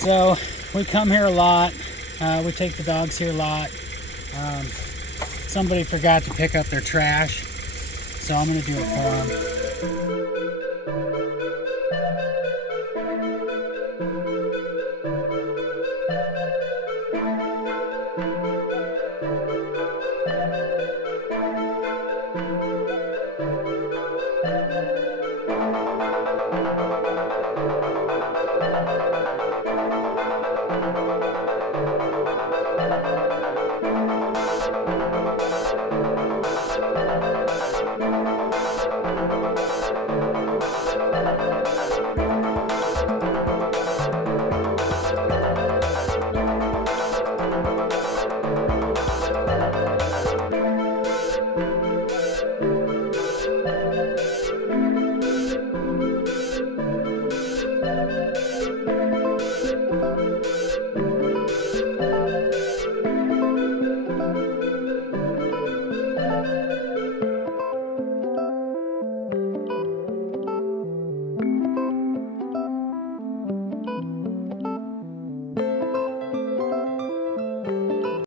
So we come here a lot. We take the dogs here a lot. Somebody forgot to pick up their trash, so I'm gonna do it for them.